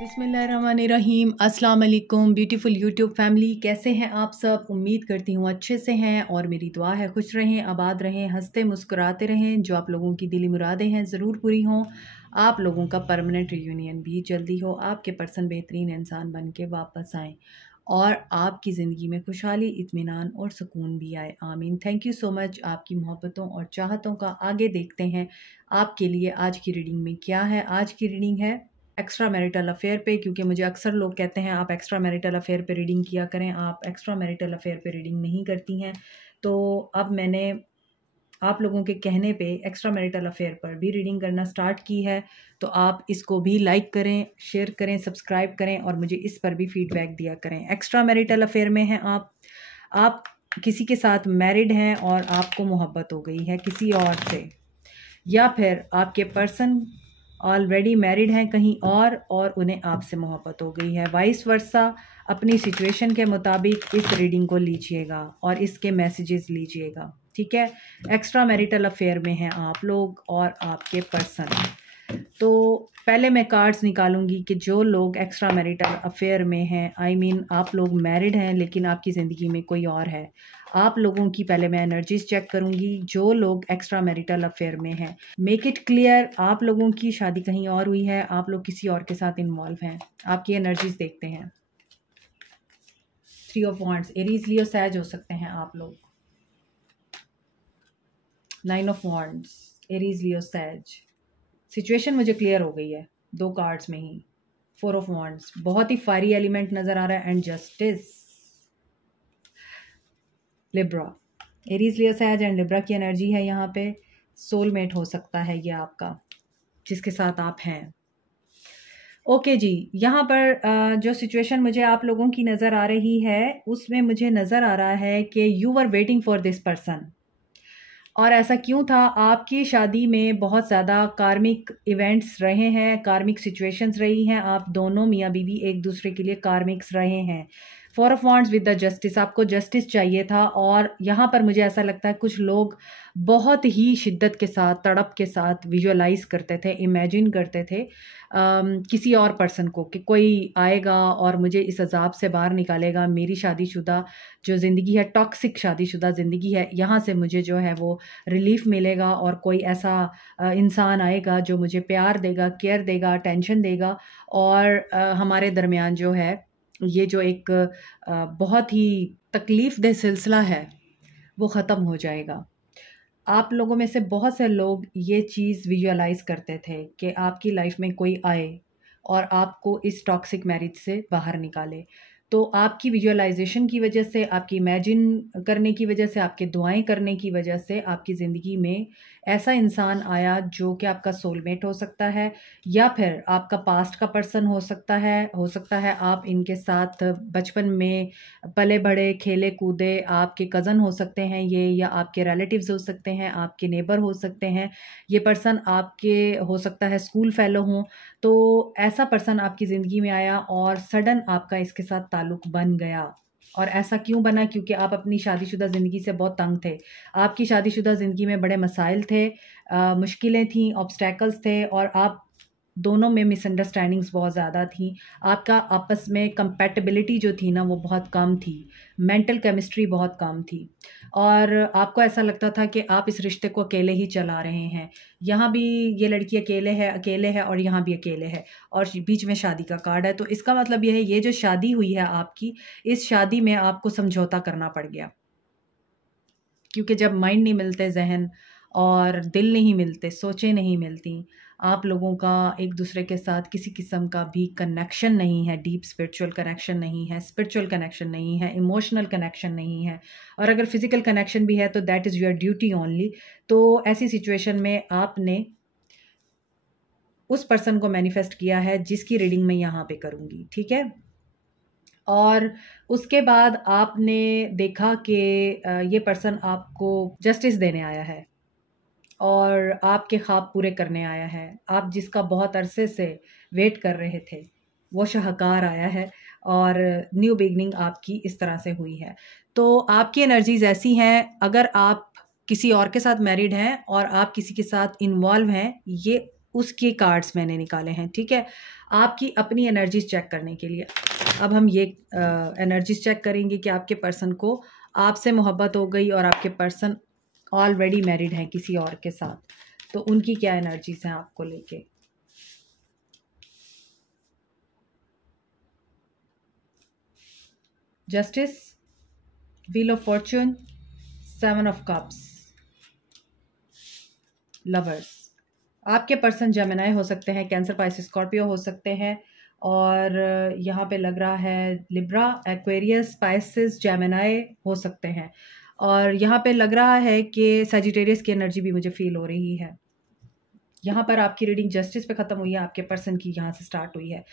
बिस्मिल्लाहिर्रहमानिर्रहीम। अस्सलाम वालेकुम ब्यूटीफुल यूट्यूब फैमिली, कैसे हैं आप सब? उम्मीद करती हूँ अच्छे से हैं और मेरी दुआ है खुश रहें, आबाद रहें, हंसते मुस्कुराते रहें। जो आप लोगों की दिली मुरादें हैं ज़रूर पूरी हों। आप लोगों का परमानेंट रियूनियन भी जल्दी हो, आपके पर्सन बेहतरीन इंसान बन के वापस आएँ और आपकी ज़िंदगी में खुशहाली, इत्मीनान और सुकून भी आए। आमीन। थैंक यू सो मच आपकी मोहब्बतों और चाहतों का। आगे देखते हैं आपके लिए आज की रीडिंग में क्या है। आज की रीडिंग है एक्स्ट्रा मैरिटल अफेयर पे, क्योंकि मुझे अक्सर लोग कहते हैं आप एक्स्ट्रा मैरिटल अफेयर पे रीडिंग किया करें, आप एक्स्ट्रा मैरिटल अफेयर पे रीडिंग नहीं करती हैं। तो अब मैंने आप लोगों के कहने पे एक्स्ट्रा मैरिटल अफेयर पर भी रीडिंग करना स्टार्ट की है। तो आप इसको भी लाइक करें, शेयर करें, सब्सक्राइब करें और मुझे इस पर भी फीडबैक दिया करें। एक्स्ट्रा मैरिटल अफेयर में हैं आप किसी के साथ मैरिड हैं और आपको मोहब्बत हो गई है किसी और से, या फिर आपके पर्सन ऑलरेडी मैरिड हैं कहीं और उन्हें आपसे मोहब्बत हो गई है। वाइस वर्सा अपनी सिचुएशन के मुताबिक इस रीडिंग को लीजिएगा और इसके मैसेजेस लीजिएगा, ठीक है। एक्स्ट्रा मैरिटल अफेयर में हैं आप लोग और आपके पर्सन। तो पहले मैं कार्ड्स निकालूंगी कि जो लोग एक्स्ट्रा मैरिटल अफेयर में हैं, आई मीन आप लोग मैरिड हैं लेकिन आपकी ज़िंदगी में कोई और है, आप लोगों की पहले मैं एनर्जीज चेक करूंगी। जो लोग एक्स्ट्रा मैरिटल अफेयर में हैं, मेक इट क्लियर आप लोगों की शादी कहीं और हुई है, आप लोग किसी और के साथ इन्वॉल्व हैं। आपकी एनर्जीज देखते हैं। 3 ऑफ वॉन्ड्स, एरीज लियो सैज हो सकते हैं आप लोग। 9 ऑफ वॉन्ड्स, एरीज लियो सैज। सिचुएशन मुझे क्लियर हो गई है 2 कार्ड्स में ही। 4 ऑफ वॉन्ड्स, बहुत ही फायरी एलिमेंट नजर आ रहा है, and justice. Libra, Aries Leo sage and Libra की एनर्जी है यहाँ पे। सोलमेट हो सकता है ये आपका, जिसके साथ आप हैं। ओके जी, यहाँ पर जो सिचुएशन मुझे आप लोगों की नज़र आ रही है उसमें मुझे नज़र आ रहा है कि you were waiting for this person. और ऐसा क्यों था? आपकी शादी में बहुत ज़्यादा कार्मिक इवेंट्स रहे हैं, कार्मिक सिचुएशंस रही हैं, आप दोनों मियाँ बीवी एक दूसरे के लिए कार्मिक्स रहे हैं। 4 of wands with the justice, आपको जस्टिस चाहिए था और यहाँ पर मुझे ऐसा लगता है कुछ लोग बहुत ही शिद्दत के साथ, तड़प के साथ विजुअलाइज करते थे, इमेजिन करते थे किसी और पर्सन को कि कोई आएगा और मुझे इस अजाब से बाहर निकालेगा। मेरी शादीशुदा जो ज़िंदगी है, टॉक्सिक शादीशुदा ज़िंदगी है, यहाँ से मुझे जो है वो रिलीफ मिलेगा और कोई ऐसा इंसान आएगा जो मुझे प्यार देगा, केयर देगा, टेंशन देगा और हमारे दरमियान जो है ये जो एक बहुत ही तकलीफ़ दह सिलसिला है वो ख़त्म हो जाएगा। आप लोगों में से बहुत से लोग ये चीज़ विजुअलाइज़ करते थे कि आपकी लाइफ में कोई आए और आपको इस टॉक्सिक मैरिज से बाहर निकाले। तो आपकी विजुअलाइजेशन की वजह से, आपकी इमेजिन करने की वजह से, आपके दुआएं करने की वजह से आपकी ज़िंदगी में ऐसा इंसान आया जो कि आपका सोलमेट हो सकता है, या फिर आपका पास्ट का पर्सन हो सकता है आप इनके साथ बचपन में पले बड़े, खेले कूदे, आपके कज़न हो सकते हैं ये, या आपके रिलेटिव्स हो सकते हैं, आपके नेबर हो सकते हैं। ये पर्सन आपके हो सकता है स्कूल फेलो हों। तो ऐसा पर्सन आपकी ज़िंदगी में आया और सडन आपका इसके साथ ताल्लुक़ बन गया। और ऐसा क्यों बना? क्योंकि आप अपनी शादीशुदा ज़िंदगी से बहुत तंग थे। आपकी शादीशुदा ज़िंदगी में बड़े मसाइल थे, मुश्किलें थीं, ऑब्स्टेकल्स थे और आप दोनों में मिसअंडरस्टैंडिंग्स बहुत ज़्यादा थी। आपका आपस में कंपैटिबिलिटी जो थी ना वो बहुत कम थी, मेंटल केमिस्ट्री बहुत कम थी और आपको ऐसा लगता था कि आप इस रिश्ते को अकेले ही चला रहे हैं। यहाँ भी ये लड़की अकेले है और यहाँ भी अकेले है और बीच में शादी का कार्ड है। तो इसका मतलब ये है, ये जो शादी हुई है आपकी, इस शादी में आपको समझौता करना पड़ गया, क्योंकि जब माइंड नहीं मिलते, जहन और दिल नहीं मिलते, सोचें नहीं मिलती, आप लोगों का एक दूसरे के साथ किसी किस्म का भी कनेक्शन नहीं है, डीप स्पिरिचुअल कनेक्शन नहीं है, स्पिरिचुअल कनेक्शन नहीं है, इमोशनल कनेक्शन नहीं है, और अगर फिज़िकल कनेक्शन भी है तो that is your duty only. तो ऐसी सिचुएशन में आपने उस पर्सन को मैनिफेस्ट किया है जिसकी रीडिंग मैं यहाँ पे करूँगी, ठीक है। और उसके बाद आपने देखा कि ये पर्सन आपको जस्टिस देने आया है और आपके ख्वाब पूरे करने आया है। आप जिसका बहुत अरसे से वेट कर रहे थे वो शाहकार आया है और न्यू बिगनिंग आपकी इस तरह से हुई है। तो आपकी एनर्जीज ऐसी हैं, अगर आप किसी और के साथ मैरिड हैं और आप किसी के साथ इन्वॉल्व हैं, ये उसके कार्ड्स मैंने निकाले हैं, ठीक है, आपकी अपनी एनर्जीज चेक करने के लिए। अब हम ये एनर्जीज चेक करेंगे कि आपके पर्सन को आपसे मोहब्बत हो गई और आपके पर्सन ऑलरेडी मैरिड हैं किसी और के साथ, तो उनकी क्या एनर्जीज हैं आपको लेके। Justice, wheel of Fortune, 7 of cups, lovers. आपके पर्सन जेमिनी हो सकते हैं, कैंसर, पाइसिस, स्कॉर्पियो हो सकते हैं, और यहाँ पे लग रहा है लिब्रा, एक्वेरियस, पाइसिस, जेमिनी हो सकते हैं, और यहाँ पे लग रहा है कि सजिटेरियस की एनर्जी भी मुझे फील हो रही है। यहाँ पर आपकी रीडिंग जस्टिस पे ख़त्म हुई है, आपके पर्सन की यहाँ से स्टार्ट हुई है।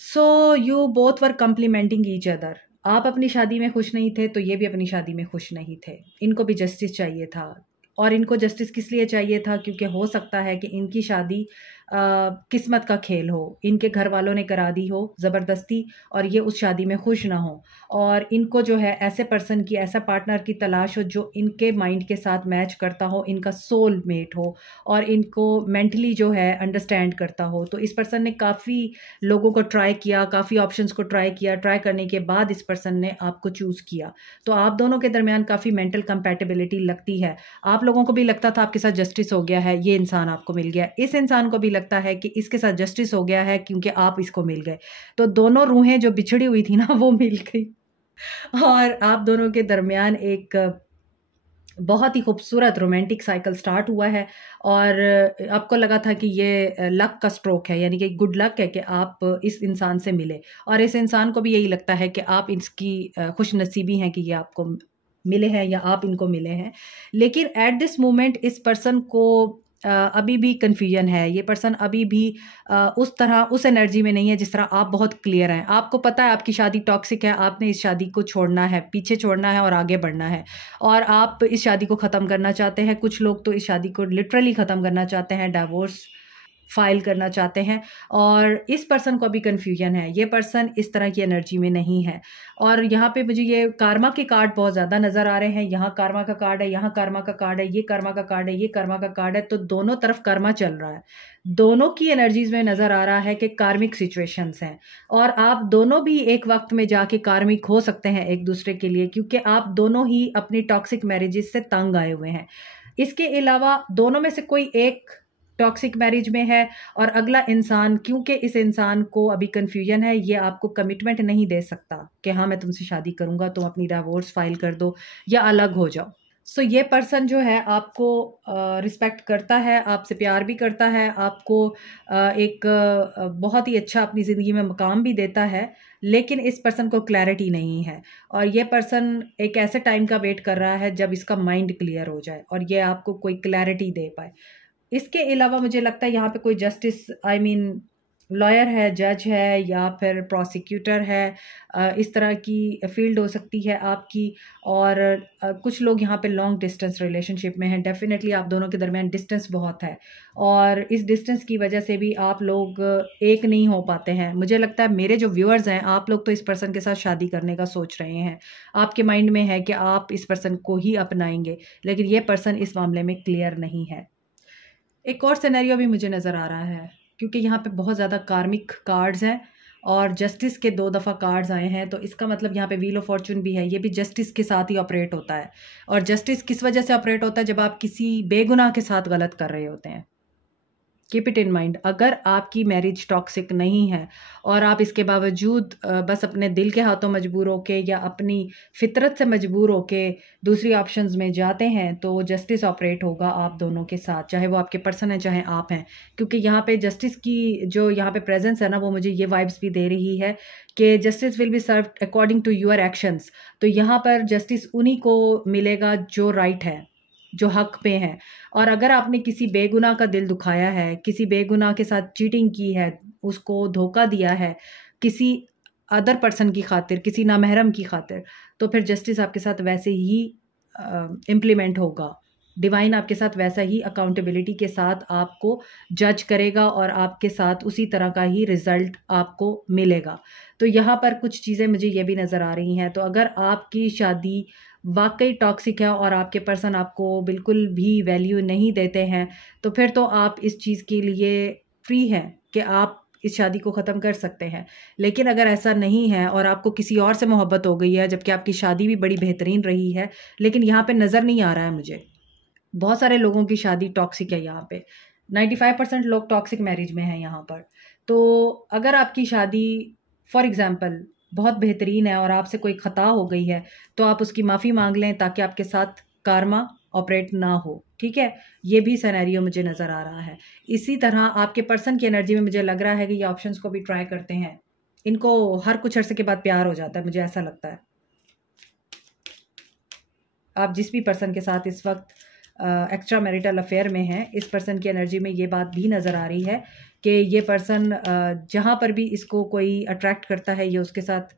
So you both were complementing each other. आप अपनी शादी में खुश नहीं थे तो ये भी अपनी शादी में खुश नहीं थे। इनको भी जस्टिस चाहिए था, और इनको जस्टिस किस लिए चाहिए था, क्योंकि हो सकता है कि इनकी शादी किस्मत का खेल हो, इनके घर वालों ने करा दी हो ज़बरदस्ती, और ये उस शादी में खुश ना हो, और इनको जो है ऐसे पर्सन की, ऐसा पार्टनर की तलाश हो जो इनके माइंड के साथ मैच करता हो, इनका सोल मेट हो, और इनको मेंटली जो है अंडरस्टैंड करता हो। तो इस पर्सन ने काफ़ी लोगों को ट्राई किया, काफ़ी ऑप्शंस को ट्राई किया, ट्राई करने के बाद इस पर्सन ने आपको चूज़ किया। तो आप दोनों के दरमियान काफ़ी मेंटल कंपैटिबिलिटी लगती है। आप लोगों को भी लगता था आपके साथ जस्टिस हो गया है, ये इंसान आपको मिल गया, इस इंसान को भी लगता है कि इसके साथ जस्टिस हो गया है क्योंकि आप इसको मिल गए। तो दोनों रूहें जो बिछड़ी हुई थी ना वो मिल गई, और आप दोनों के दरमियान एक बहुत ही खूबसूरत रोमांटिक साइकिल स्टार्ट हुआ है। और आपको लगा था कि ये लक का स्ट्रोक है, यानी कि गुड लक है कि आप इस इंसान से मिले, और इस इंसान को भी यही लगता है कि आप इसकी खुश नसीबी हैं कि ये आपको मिले हैं या आप इनको मिले हैं। लेकिन एट दिस मोमेंट इस पर्सन को अभी भी कन्फ्यूजन है। ये पर्सन अभी भी उस तरह, उस एनर्जी में नहीं है जिस तरह आप बहुत क्लियर हैं। आपको पता है आपकी शादी टॉक्सिक है, आपने इस शादी को छोड़ना है, पीछे छोड़ना है और आगे बढ़ना है, और आप इस शादी को ख़त्म करना चाहते हैं। कुछ लोग तो इस शादी को लिटरली ख़त्म करना चाहते हैं, डाइवोर्स फाइल करना चाहते हैं, और इस पर्सन को अभी कन्फ्यूजन है। ये पर्सन इस तरह की एनर्जी में नहीं है। और यहाँ पे मुझे ये कार्मा के कार्ड बहुत ज़्यादा नज़र आ रहे हैं। यहाँ कार्मा का कार्ड है, यहाँ कार्मा का कार्ड है, ये कार्मा का कार्ड है, ये कार्मा का कार्ड है। तो दोनों तरफ कर्मा चल रहा है। दोनों की एनर्जीज में नज़र आ रहा है कि कार्मिक सिचुएशंस हैं, और आप दोनों भी एक वक्त में जाके कार्मिक हो सकते हैं एक दूसरे के लिए, क्योंकि आप दोनों ही अपनी टॉक्सिक मैरिजेस से तंग आए हुए हैं। इसके अलावा दोनों में से कोई एक टॉक्सिक मैरिज में है, और अगला इंसान, क्योंकि इस इंसान को अभी कन्फ्यूजन है, ये आपको कमिटमेंट नहीं दे सकता कि हाँ मैं तुमसे शादी करूँगा, तुम अपनी डाइवोर्स फाइल कर दो या अलग हो जाओ। सो ये पर्सन जो है आपको रिस्पेक्ट करता है, आपसे प्यार भी करता है, आपको एक बहुत ही अच्छा अपनी ज़िंदगी में मकाम भी देता है, लेकिन इस पर्सन को क्लैरिटी नहीं है। और ये पर्सन एक ऐसे टाइम का वेट कर रहा है जब इसका माइंड क्लियर हो जाए और ये आपको कोई क्लैरिटी दे पाए। इसके अलावा मुझे लगता है यहाँ पे कोई जस्टिस, आई मीन लॉयर है, जज है, या फिर प्रोसिक्यूटर है, इस तरह की फील्ड हो सकती है आपकी। और कुछ लोग यहाँ पे लॉन्ग डिस्टेंस रिलेशनशिप में हैं। डेफिनेटली आप दोनों के दरमियान डिस्टेंस बहुत है, और इस डिस्टेंस की वजह से भी आप लोग एक नहीं हो पाते हैं। मुझे लगता है मेरे जो व्यूअर्स हैं, आप लोग तो इस पर्सन के साथ शादी करने का सोच रहे हैं, आपके माइंड में है कि आप इस पर्सन को ही अपनाएंगे, लेकिन ये पर्सन इस मामले में क्लियर नहीं है। एक और सिनेरियो भी मुझे नज़र आ रहा है, क्योंकि यहाँ पे बहुत ज़्यादा कार्मिक कार्ड्स हैं और जस्टिस के 2 दफ़ा कार्ड्स आए हैं, तो इसका मतलब यहाँ पे व्हील ऑफ फॉर्चून भी है। ये भी जस्टिस के साथ ही ऑपरेट होता है। और जस्टिस किस वजह से ऑपरेट होता है? जब आप किसी बेगुनाह के साथ गलत कर रहे होते हैं। कीप इट इन माइंड, अगर आपकी मैरिज टॉक्सिक नहीं है और आप इसके बावजूद बस अपने दिल के हाथों मजबूर होके या अपनी फितरत से मजबूर होके दूसरी ऑप्शंस में जाते हैं, तो जस्टिस ऑपरेट होगा आप दोनों के साथ, चाहे वो आपके पर्सन है चाहे आप हैं। क्योंकि यहाँ पे जस्टिस की जो यहाँ पे प्रेजेंस है ना, वो मुझे ये वाइब्स भी दे रही है कि justice will be serve according to your actions. तो यहाँ पर जस्टिस उन्हीं को मिलेगा जो राइट है, जो हक पे हैं। और अगर आपने किसी बेगुनाह का दिल दुखाया है, किसी बेगुनाह के साथ चीटिंग की है, उसको धोखा दिया है किसी अदर पर्सन की खातिर, किसी नामहरम की खातिर, तो फिर जस्टिस आपके साथ वैसे ही इम्प्लीमेंट होगा। डिवाइन आपके साथ वैसा ही अकाउंटेबिलिटी के साथ आपको जज करेगा और आपके साथ उसी तरह का ही रिज़ल्ट आपको मिलेगा। तो यहाँ पर कुछ चीज़ें मुझे ये भी नज़र आ रही हैं। तो अगर आपकी शादी वाकई टॉक्सिक है और आपके पर्सन आपको बिल्कुल भी वैल्यू नहीं देते हैं, तो फिर तो आप इस चीज़ के लिए फ्री हैं कि आप इस शादी को ख़त्म कर सकते हैं। लेकिन अगर ऐसा नहीं है और आपको किसी और से मोहब्बत हो गई है, जबकि आपकी शादी भी बड़ी बेहतरीन रही है, लेकिन यहाँ पे नज़र नहीं आ रहा है मुझे, बहुत सारे लोगों की शादी टॉक्सिक है यहाँ पे, 95% लोग टॉक्सिक मैरिज में हैं यहाँ पर। तो अगर आपकी शादी फॉर एग्ज़ाम्पल बहुत बेहतरीन है और आपसे कोई ख़ता हो गई है, तो आप उसकी माफ़ी मांग लें ताकि आपके साथ कार्मा ऑपरेट ना हो, ठीक है? ये भी सिनेरियो मुझे नज़र आ रहा है। इसी तरह आपके पर्सन की एनर्जी में मुझे लग रहा है कि ये ऑप्शंस को भी ट्राई करते हैं। इनको हर कुछ अरसे के बाद प्यार हो जाता है, मुझे ऐसा लगता है। आप जिस भी पर्सन के साथ इस वक्त एक्स्ट्रा मैरिटल अफेयर में हैं, इस पर्सन की एनर्जी में ये बात भी नज़र आ रही है कि ये पर्सन जहाँ पर भी इसको कोई अट्रैक्ट करता है, ये उसके साथ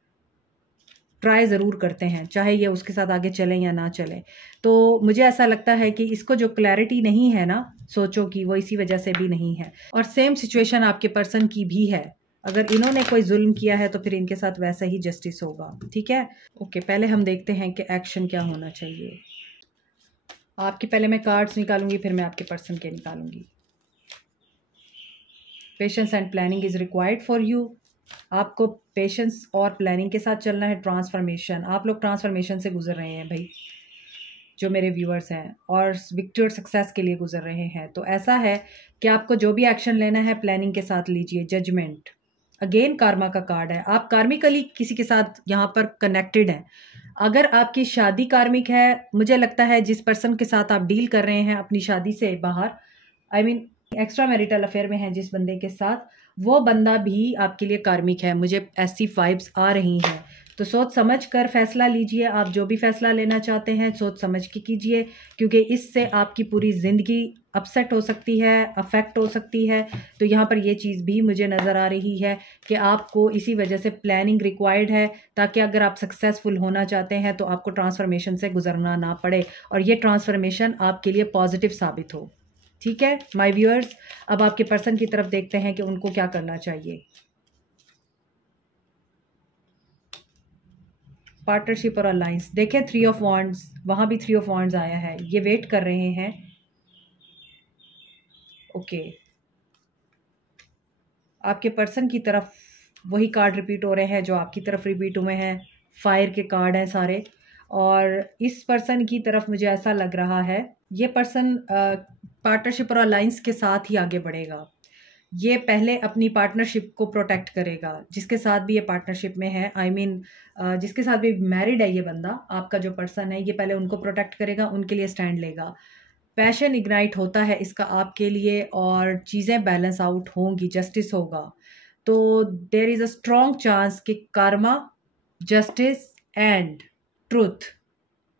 ट्राई ज़रूर करते हैं, चाहे ये उसके साथ आगे चलें या ना चलें। तो मुझे ऐसा लगता है कि इसको जो क्लैरिटी नहीं है ना सोचो की, वो इसी वजह से भी नहीं है। और सेम सिचुएशन आपके पर्सन की भी है। अगर इन्होंने कोई जुल्म किया है तो फिर इनके साथ वैसा ही जस्टिस होगा, ठीक है? ओके, पहले हम देखते हैं कि एक्शन क्या होना चाहिए। आपके पहले मैं कार्ड्स निकालूंगी, फिर मैं आपके पर्सन के निकालूंगी। Patience and planning is required for you. आपको पेशेंस और प्लानिंग के साथ चलना है। ट्रांसफॉर्मेशन, आप लोग ट्रांसफॉर्मेशन से गुजर रहे हैं भाई, जो मेरे व्यूअर्स हैं, और विक्ट्री और सक्सेस के लिए गुजर रहे हैं। तो ऐसा है कि आपको जो भी एक्शन लेना है प्लानिंग के साथ लीजिए। जजमेंट, अगेन कार्मा का कार्ड है। आप कार्मिकली किसी के साथ यहाँ पर कनेक्टेड हैं। अगर आपकी शादी कार्मिक है, मुझे लगता है जिस पर्सन के साथ आप डील कर रहे हैं अपनी शादी से बाहर, I mean extra marital affair में है जिस बंदे के साथ, वो बंदा भी आपके लिए कार्मिक है। मुझे ऐसी वाइब्स आ रही हैं। तो सोच समझ कर फैसला लीजिए। आप जो भी फैसला लेना चाहते हैं सोच समझ के कीजिए, क्योंकि इससे आपकी पूरी ज़िंदगी अपसेट हो सकती है, अफेक्ट हो सकती है। तो यहाँ पर ये चीज़ भी मुझे नज़र आ रही है कि आपको इसी वजह से प्लानिंग रिक्वायर्ड है, ताकि अगर आप सक्सेसफुल होना चाहते हैं तो आपको ट्रांसफॉर्मेशन से गुजरना ना पड़े और ये ट्रांसफॉर्मेशन आपके लिए पॉजिटिव साबित हो। ठीक है माय व्यूअर्स, अब आपके पर्सन की तरफ देखते हैं कि उनको क्या करना चाहिए। पार्टनरशिप और अलायंस, देखें 3 ऑफ वॉन्ड्स, वहाँ भी 3 ऑफ वॉन्ड्स आया है। ये वेट कर रहे हैं। ओके, आपके पर्सन की तरफ वही कार्ड रिपीट हो रहे हैं जो आपकी तरफ रिपीट हुए हैं। फायर के कार्ड हैं सारे। और इस पर्सन की तरफ मुझे ऐसा लग रहा है ये पर्सन पार्टनरशिप और अलायंस के साथ ही आगे बढ़ेगा। ये पहले अपनी पार्टनरशिप को प्रोटेक्ट करेगा, जिसके साथ भी ये पार्टनरशिप में है, आई मीन जिसके साथ भी मैरिड है ये बंदा, आपका जो पर्सन है, ये पहले उनको प्रोटेक्ट करेगा, उनके लिए स्टैंड लेगा। पैशन इग्नाइट होता है इसका आपके लिए और चीज़ें बैलेंस आउट होंगी, जस्टिस होगा। तो there is a strong chance कि कर्मा, जस्टिस एंड ट्रुथ,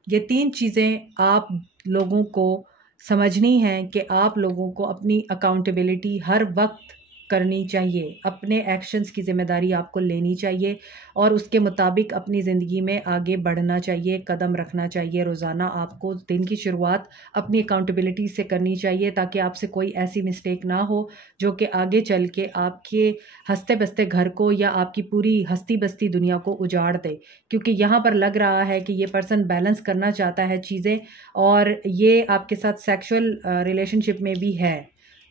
ये 3 चीज़ें आप लोगों को समझनी है कि आप लोगों को अपनी अकाउंटेबिलिटी हर वक्त करनी चाहिए। अपने एक्शंस की ज़िम्मेदारी आपको लेनी चाहिए और उसके मुताबिक अपनी ज़िंदगी में आगे बढ़ना चाहिए, कदम रखना चाहिए। रोज़ाना आपको दिन की शुरुआत अपनी अकाउंटेबिलिटी से करनी चाहिए, ताकि आपसे कोई ऐसी मिस्टेक ना हो जो कि आगे चल के आपके हंसते बसते घर को या आपकी पूरी हस्ती बसती दुनिया को उजाड़ दे। क्योंकि यहाँ पर लग रहा है कि ये पर्सन बैलेंस करना चाहता है चीज़ें, और ये आपके साथ सेक्सुअल रिलेशनशिप में भी है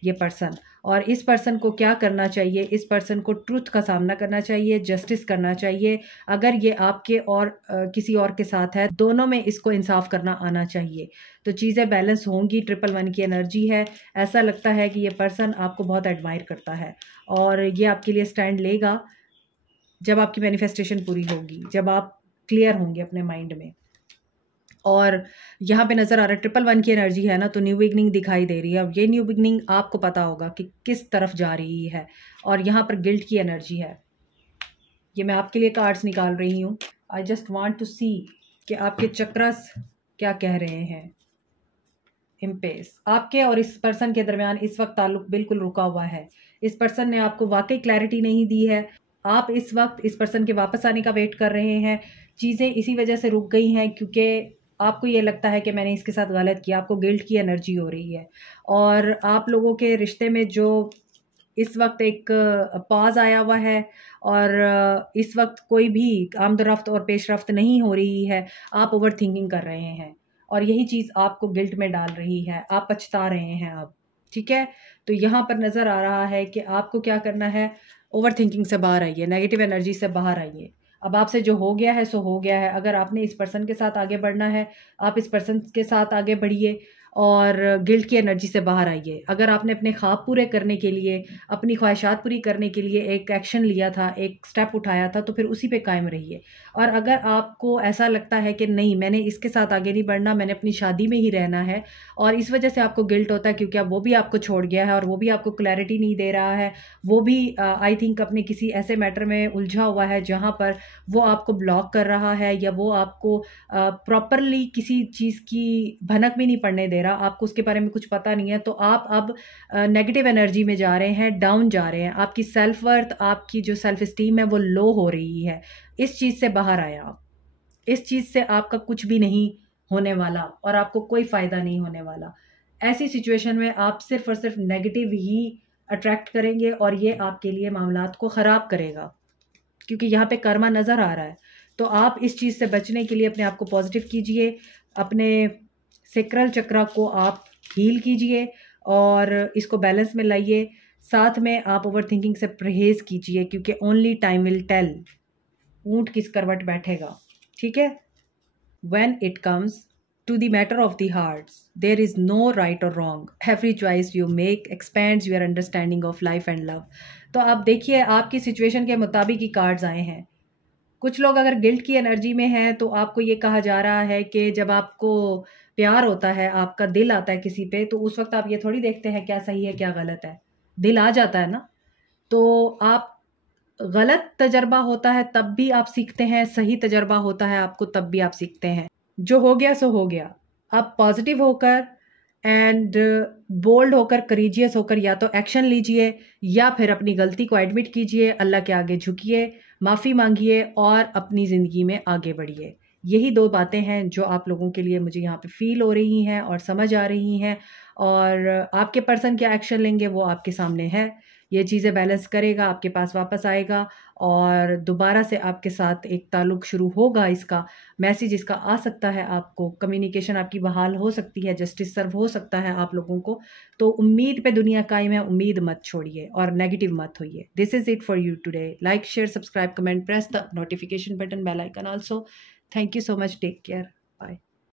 ये पर्सन। और इस पर्सन को क्या करना चाहिए, इस पर्सन को ट्रुथ का सामना करना चाहिए, जस्टिस करना चाहिए। अगर ये आपके और किसी और के साथ है, दोनों में इसको इंसाफ करना आना चाहिए, तो चीज़ें बैलेंस होंगी। 111 की एनर्जी है। ऐसा लगता है कि ये पर्सन आपको बहुत एडमायर करता है और ये आपके लिए स्टैंड लेगा जब आपकी मैनिफेस्टेशन पूरी होगी, जब आप क्लियर होंगे अपने माइंड में। और यहाँ पे नज़र आ रहा है 111 की एनर्जी है ना, तो न्यू बिगनिंग दिखाई दे रही है। अब ये न्यू बिगनिंग आपको पता होगा कि किस तरफ जा रही है। और यहाँ पर गिल्ट की एनर्जी है। ये मैं आपके लिए कार्ड्स निकाल रही हूँ। आई जस्ट वांट टू सी कि आपके चक्रस क्या कह रहे हैं। इम्पेस, आपके और इस पर्सन के दरमियान इस वक्त ताल्लुक बिल्कुल रुका हुआ है। इस पर्सन ने आपको वाकई क्लैरिटी नहीं दी है। आप इस वक्त इस पर्सन के वापस आने का वेट कर रहे हैं। चीज़ें इसी वजह से रुक गई हैं क्योंकि आपको ये लगता है कि मैंने इसके साथ गलत किया। आपको गिल्ट की एनर्जी हो रही है और आप लोगों के रिश्ते में जो इस वक्त एक पॉज आया हुआ है और इस वक्त कोई भी आमदरफ्त और पेशरफ्त नहीं हो रही है। आप ओवर थिंकिंग कर रहे हैं और यही चीज़ आपको गिल्ट में डाल रही है, आप पछता रहे हैं अब। ठीक है, तो यहाँ पर नज़र आ रहा है कि आपको क्या करना है, ओवर थिंकिंग से बाहर आइए, नेगेटिव एनर्जी से बाहर आइए। अब आपसे जो हो गया है सो हो गया है। अगर आपने इस पर्सन के साथ आगे बढ़ना है, आप इस पर्सन के साथ आगे बढ़िए और गिल्ट की एनर्जी से बाहर आइए। अगर आपने अपने ख्वाब पूरे करने के लिए, अपनी ख्वाहिशात पूरी करने के लिए एक एक्शन लिया था, एक स्टेप उठाया था, तो फिर उसी पे कायम रहिए। और अगर आपको ऐसा लगता है कि नहीं मैंने इसके साथ आगे नहीं बढ़ना, मैंने अपनी शादी में ही रहना है और इस वजह से आपको गिल्ट होता है क्योंकि अब वो भी आपको छोड़ गया है और वो भी आपको क्लैरिटी नहीं दे रहा है, वो भी आई थिंक अपने किसी ऐसे मैटर में उलझा हुआ है जहाँ पर वो आपको ब्लॉक कर रहा है या वो आपको प्रॉपरली किसी चीज़ की भनक भी नहीं पड़ने दे रहा, आपको उसके बारे में कुछ पता नहीं है, तो आप अब नेगेटिव एनर्जी में जा रहे हैं, डाउन जा रहे हैं। आपकी सेल्फ वर्थ, आपकी जो सेल्फ इस्टीम है वो लो हो रही है। इस चीज़ से बाहर आया आप। इस चीज़ से आपका कुछ भी नहीं होने वाला और आपको कोई फ़ायदा नहीं होने वाला। ऐसी सिचुएशन में आप सिर्फ और सिर्फ नेगेटिव ही अट्रैक्ट करेंगे और ये आपके लिए मामलात को ख़राब करेगा क्योंकि यहाँ पे कर्मा नज़र आ रहा है। तो आप इस चीज़ से बचने के लिए अपने आप को पॉजिटिव कीजिए, अपने सेक्रल चक्रा को आप हील कीजिए और इसको बैलेंस में लाइए। साथ में आप ओवर थिंकिंग से परहेज़ कीजिए क्योंकि ओनली टाइम विल टेल ऊँट किस करवट बैठेगा। ठीक है, when it comes to the matter of the hearts, there is no right or wrong. Every choice you make expands your understanding of life and love. तो आप देखिए आपकी सिचुएशन के मुताबिक ही कार्ड्स आए हैं। कुछ लोग अगर गिल्ट की एनर्जी में हैं तो आपको ये कहा जा रहा है कि जब आपको प्यार होता है, आपका दिल आता है किसी पे, तो उस वक्त आप ये थोड़ी देखते हैं क्या सही है क्या गलत है। दिल आ जाता है ना, तो आप गलत तजर्बा होता है तब भी आप सीखते हैं, सही तजर्बा होता है आपको तब भी आप सीखते हैं। जो हो गया सो हो गया। आप पॉजिटिव होकर एंड बोल्ड होकर, करेजियस होकर या तो एक्शन लीजिए या फिर अपनी गलती को एडमिट कीजिए, अल्लाह के आगे झुकिए, माफ़ी मांगिए और अपनी ज़िंदगी में आगे बढ़िए। यही दो बातें हैं जो आप लोगों के लिए मुझे यहाँ पे फील हो रही हैं और समझ आ रही हैं और आपके पर्सन क्या एक्शन लेंगे वो आपके सामने है। ये चीज़ें बैलेंस करेगा, आपके पास वापस आएगा और दोबारा से आपके साथ एक ताल्लुक़ शुरू होगा। इसका मैसेज इसका आ सकता है आपको, कम्युनिकेशन आपकी बहाल हो सकती है, जस्टिस सर्व हो सकता है आप लोगों को। तो उम्मीद पे दुनिया कायम है, उम्मीद मत छोड़िए और नेगेटिव मत होइए। This is it for you today. Like, share, subscribe, comment, press the notification button, bell icon also. Thank you so much, take care, bye.